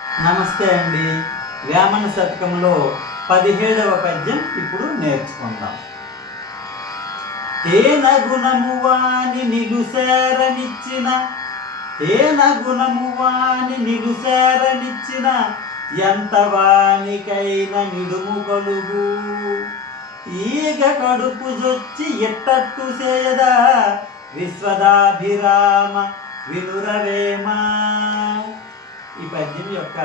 నమస్తే అండి. వేమన శతకంలో పదిహేడవ పద్యం ఇప్పుడు నేర్చుకుందాం. ఏ గుణము వాణి నిలుసేరనిచ్చిన ఏ గుణము వాణి నిలుసేరనిచ్చిన ఎంత వానికైన నిడుము కలుగు. ఈగ కడుపు జొచ్చి ఎట్టట్టు చేయదా విశ్వదాభిరామ వినురవేమా. పద్యం యొక్క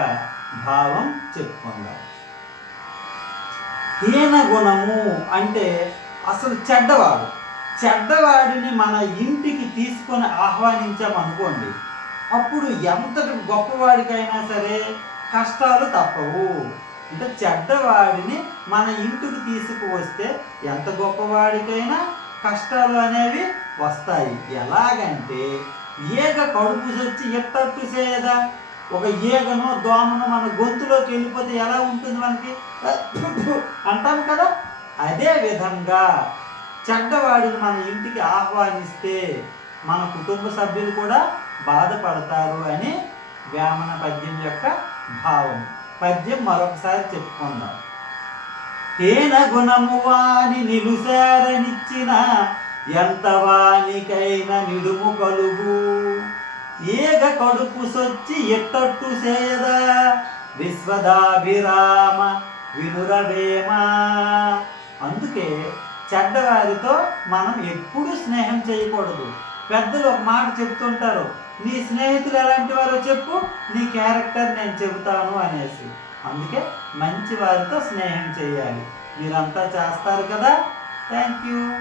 భావం చెప్పుకుందాం. హీన గుణము అంటే అసలు చెడ్డవాడు. చెడ్డవాడిని మన ఇంటికి తీసుకొని ఆహ్వానించామనుకోండి అప్పుడు ఎంతటి గొప్పవాడికైనా సరే కష్టాలు తప్పవు. అంటే చెడ్డవాడిని మన ఇంటికి తీసుకువస్తే ఎంత గొప్పవాడికైనా కష్టాలు అనేవి వస్తాయి. ఎలాగంటే ఏక కడుపు చచ్చి ఎత్తట్టు చేయదా ఒక ఈగను దోమను మన గొంతులోకి వెళ్ళిపోతే ఎలా ఉంటుంది మనకి? అంటాం కదా? అదే విధంగా చెడ్డవాడిని మన ఇంటికి ఆహ్వానిస్తే మన కుటుంబ సభ్యులు కూడా బాధపడతారు అని వేమన పద్యం యొక్క భావం. పద్యం మరొకసారి చెప్పుకుందాం. హీన గుణము వాని నిలుసారనిచ్చిన ఎంత వానికైన నిడుము కలుగు. ఈగ కడుపు సొచ్చి ఎట్టట్టు చేయదా విశ్వదాభిరామ వినురవేమా. అందుకే చెడ్డవారితో మనం ఎప్పుడూ స్నేహం చేయకూడదు. పెద్దలు ఒక మాట చెప్తుంటారు నీ స్నేహితులు ఎలాంటి వారో చెప్పు నీ క్యారెక్టర్ నేను చెబుతాను అనేసి. అందుకే మంచి వారితో స్నేహం చేయాలి. మీరంతా చేస్తారు కదా? Thank you.